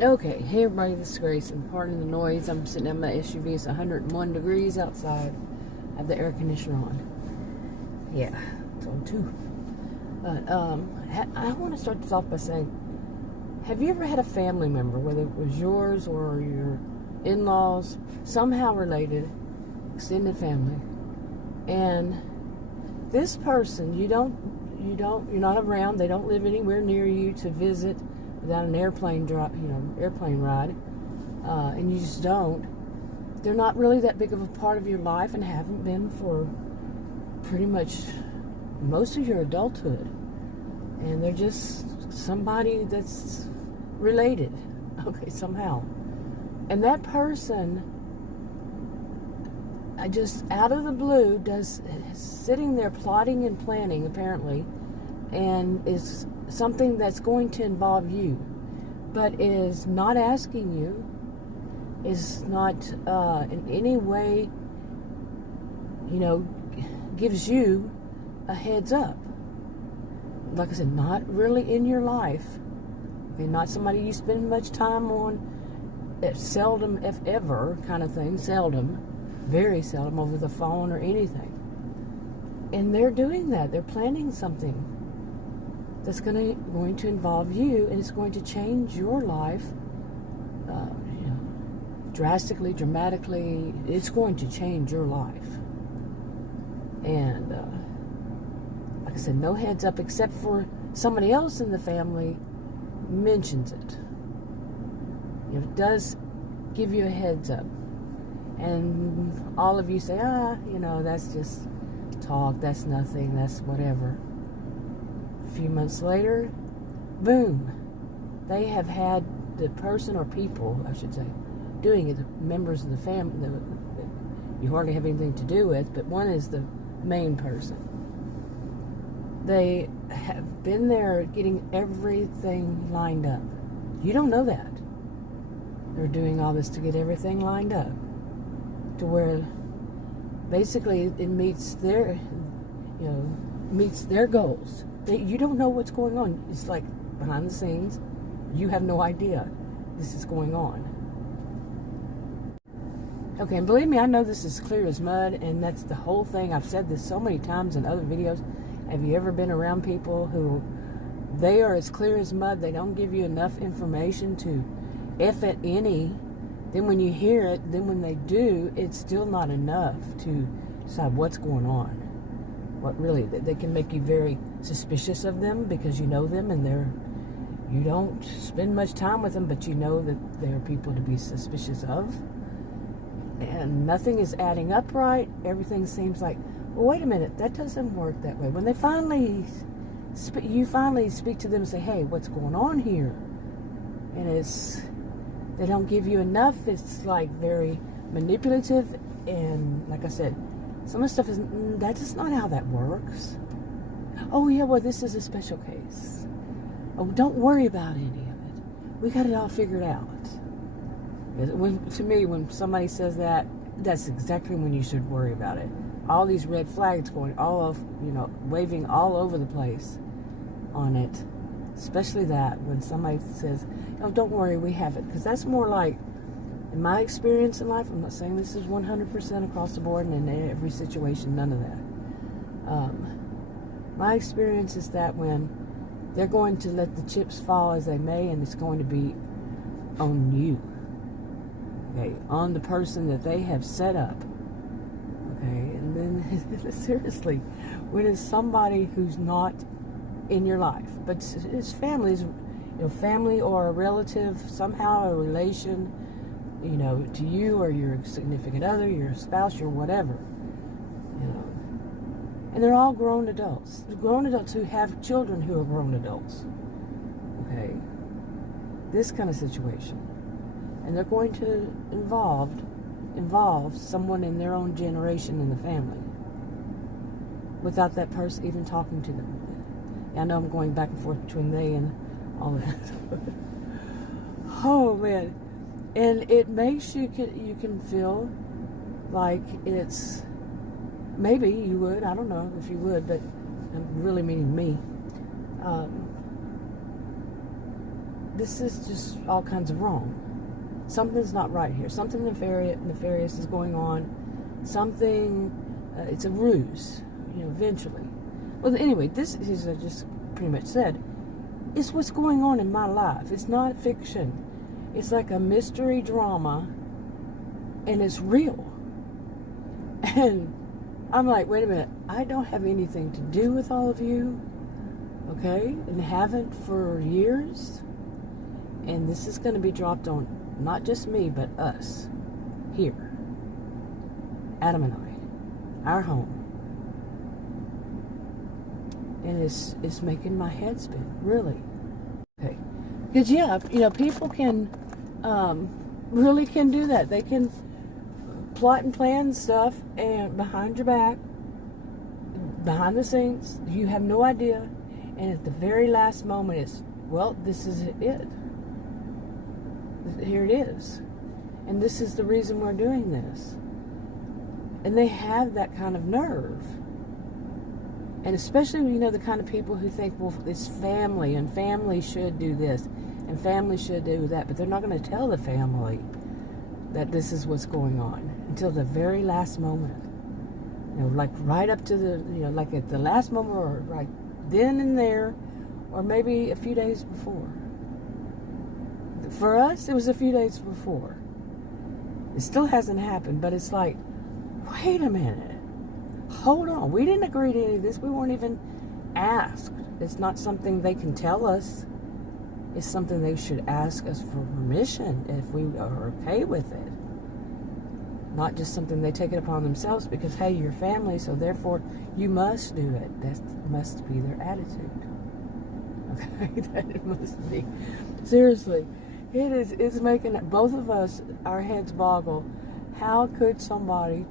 Okay, hey everybody, this is Grace, and pardon the noise. I'm sitting in my SUV. It's 101 degrees outside. I have the air conditioner on. Yeah, it's on too. But I want to start this off by saying, have you ever had a family member, whether it was yours or your in-laws, somehow related, extended family, and this person you're not around, they don't live anywhere near you to visit without an airplane ride, and you just don't. They're not really that big of a part of your life and haven't been for pretty much most of your adulthood, and they're just somebody that's related, okay, somehow. And that person, just out of the blue, is sitting there plotting and planning, apparently, and is something that's going to involve you, but is not asking you, is not in any way, gives you a heads up. Like I said, not really in your life. Okay, not somebody you spend much time on, seldom, if ever, kind of thing, seldom, very seldom, over the phone or anything. And they're doing that. They're planning something that's going to involve you, and it's going to change your life drastically, dramatically. It's going to change your life. And like I said, no heads up, except for somebody else in the family mentions it. It does give you a heads up. And all of you say, that's just talk, that's nothing, that's whatever. A few months later, boom, they have had the person, or people, I should say, doing it, the members of the family that you hardly have anything to do with, but one is the main person. They have been there getting everything lined up. You don't know that. They're doing all this to get everything lined up to where basically it meets their goals. You don't know what's going on. It's like behind the scenes, you have no idea this is going on. Okay, and believe me, I know this is clear as mud, and that's the whole thing. I've said this so many times in other videos. Have you ever been around people who, they are as clear as mud, they don't give you enough information to if at any, then when you hear it, then when they do, it's still not enough to decide what's going on. What really, they can make you very suspicious of them because you know them, and you don't spend much time with them, but you know that they're people to be suspicious of. And nothing is adding up right. Everything seems like, well, wait a minute, that doesn't work that way. When they you finally speak to them and say, hey, what's going on here? And they don't give you enough. It's like very manipulative. And like I said, some of the stuff that's not how that works. Oh yeah, well, this is a special case. Oh, don't worry about any of it. We got it all figured out. To me, when somebody says that, that's exactly when you should worry about it. All these red flags going waving all over the place on it. Especially that, when somebody says, oh, don't worry, we have it. Because that's more like, in my experience in life, I'm not saying this is 100% across the board and in every situation, none of that. My experience is that when they're going to let the chips fall as they may, and it's going to be on you. Okay, on the person that they have set up. Okay, and then seriously, when it's somebody who's not in your life, but it's families, family or a relative, somehow a relation, to you or your significant other, your spouse, your whatever, and they're all grown adults. Grown adults who have children who are grown adults. Okay, this kind of situation. And they're going to involve someone in their own generation in the family without that person even talking to them. I know I'm going back and forth between they and all that. Oh man, and it makes you can feel like it's, maybe you would, I don't know if you would, but I'm really meaning me, this is just all kinds of wrong. Something's not right here. Something nefarious is going on. Something, it's a ruse, eventually. Well, anyway, this is, I just pretty much said, it's what's going on in my life. It's not fiction. It's like a mystery drama, and it's real. And I'm like, wait a minute, I don't have anything to do with all of you, okay? And haven't for years. And this is going to be dropped on not just me, but us, here. Adam and I, our home. And it's making my head spin, really. Okay. Because, yeah, people can, really can do that. They can plot and plan stuff and behind your back, behind the scenes. You have no idea. And at the very last moment, it's, well, this is it. Here it is. And this is the reason we're doing this. And they have that kind of nerve. And especially, the kind of people who think, well, it's family, and family should do this, and family should do that. But they're not going to tell the family that this is what's going on until the very last moment. Like right up to the, like at the last moment, or right then and there, or maybe a few days before. For us, it was a few days before. It still hasn't happened, but it's like, wait a minute. Hold on. We didn't agree to any of this. We weren't even asked. It's not something they can tell us. It's something they should ask us for permission if we are okay with it. Not just something they take it upon themselves because, hey, you're family, so therefore you must do it. That must be their attitude. Okay? That must be. Seriously. It's making both of us, our heads boggle. How could somebody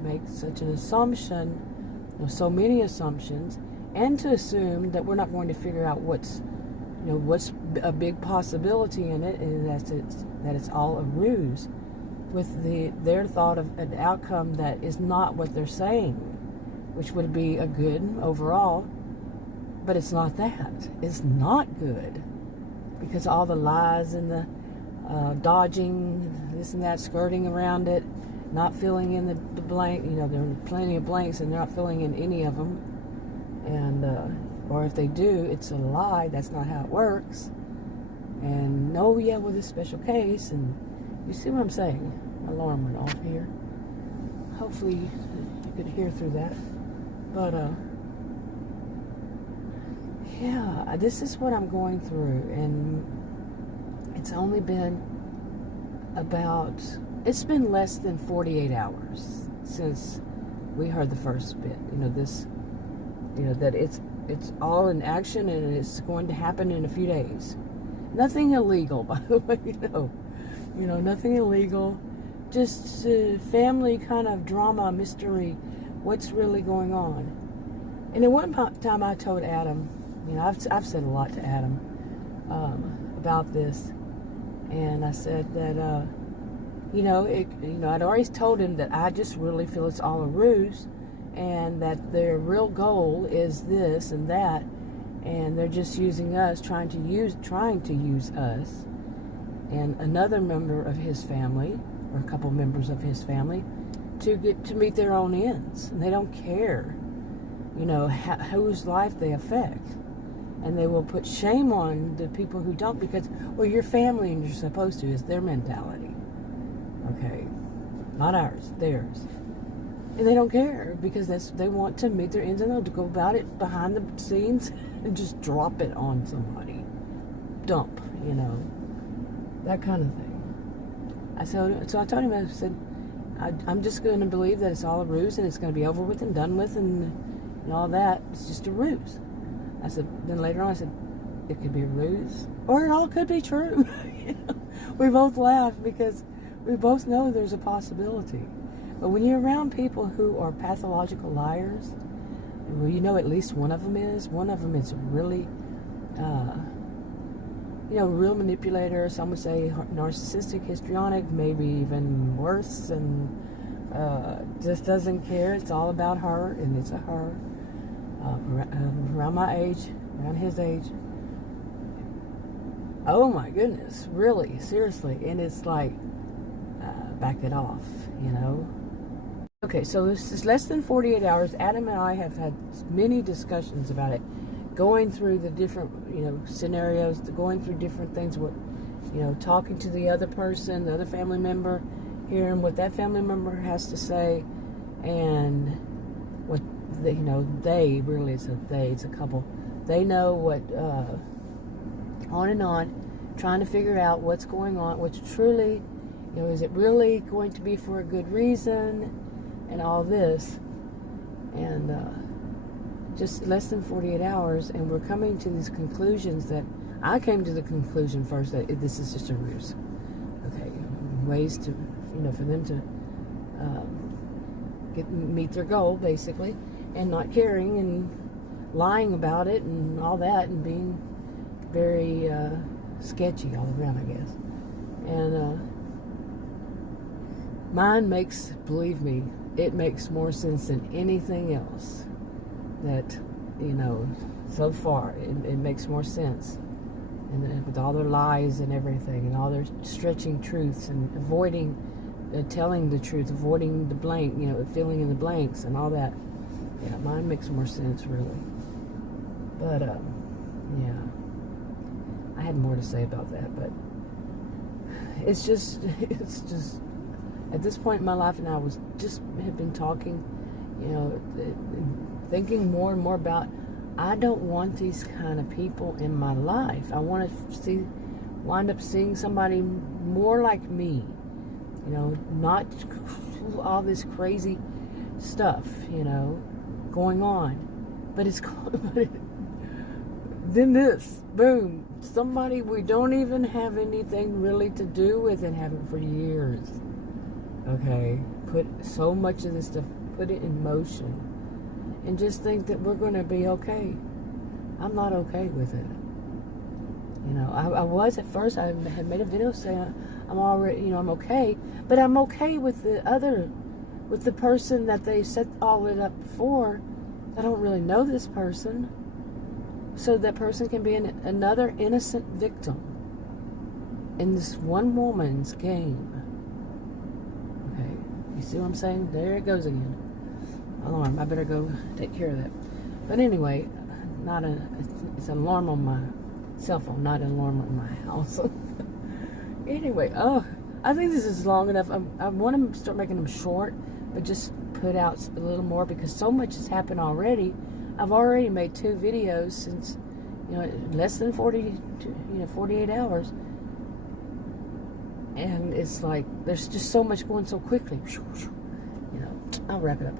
make such an assumption, so many assumptions, and to assume that we're not going to figure out what's a big possibility in it, and that it's all a ruse, with their thought of an outcome that is not what they're saying, which would be a good overall, but it's not that. It's not good, because all the lies and the dodging, this and that, skirting around it, not filling in the blank. There are plenty of blanks, and they're not filling in any of them. And or if they do, it's a lie. That's not how it works. And no, yeah, with this special case, and you see what I'm saying? My alarm went off here. Hopefully you could hear through that. But yeah, this is what I'm going through, and it's only been it's been less than 48 hours since we heard the first bit. That it's all in action, and it's going to happen in a few days. Nothing illegal, by the way, nothing illegal. Just family kind of drama, mystery, what's really going on. And at one time I told Adam, I've said a lot to Adam about this. And I said that, I'd already told him that I just really feel it's all a ruse, and that their real goal is this and that, and they're just using us, trying to use us and another member of his family, or a couple members of his family, to meet their own ends. And they don't care, whose life they affect. And they will put shame on the people who don't, because, well, you're family and you're supposed to, is their mentality. Okay. Not ours, theirs. And they don't care, because they want to meet their ends, and they'll go about it behind the scenes and just drop it on somebody. Dump, that kind of thing. So I told him, I said, I'm just going to believe that it's all a ruse, and it's going to be over with and done with, and all that. It's just a ruse. I said, then later on I said, it could be a ruse, or it all could be true. We both laughed, because we both know there's a possibility. But when you're around people who are pathological liars, well, at least one of them is really, real manipulator. Some would say narcissistic, histrionic, maybe even worse, and just doesn't care. It's all about her, and it's a her. Around my age, around his age. oh my goodness, really, seriously. And it's like, back it off, you know. Okay, so this is less than 48 hours. Adam and I have had many discussions about it, going through the different, you know, scenarios, going through different things, what, you know, talking to the other person, the other family member, hearing what that family member has to say, and what, you know, they, really, it's a couple, they know what, on and on, trying to figure out what's going on, what's truly, you know, is it really going to be for a good reason, and all this, and just less than 48 hours, and we're coming to these conclusions that I came to the conclusion first that this is just a ruse. Okay, ways to, you know, for them to meet their goal, basically, and not caring and lying about it and all that, and being very sketchy all around, I guess. And mine makes, believe me, it makes more sense than anything else that, you know, so far. It makes more sense. And with all their lies and everything, and all their stretching truths, and avoiding telling the truth, avoiding the blank, you know, filling in the blanks and all that. Yeah, mine makes more sense, really. But, yeah. I had more to say about that, but it's just, at this point in my life, and I have been talking, you know, thinking more and more about, I don't want these kind of people in my life. I want to wind up seeing somebody more like me, you know, not all this crazy stuff, you know, going on. But then this, boom, somebody we don't even have anything really to do with and haven't for years. Okay, put so much of this stuff, put it in motion, and just think that we're going to be okay. I'm not okay with it. You know, I was at first. I had made a video saying I'm already, you know, I'm okay, but I'm okay with the person that they set all it up for. I don't really know this person, so that person can be another innocent victim in this one woman's game. You see what I'm saying? There it goes again. Alarm. I better go take care of that. But anyway, it's an alarm on my cell phone, not an alarm on my house. Anyway, I think this is long enough. I want to start making them short, but just put out a little more, because so much has happened already. I've already made 2 videos since, you know, less than 48 hours. And it's like, there's just so much going so quickly. You know, I'll wrap it up.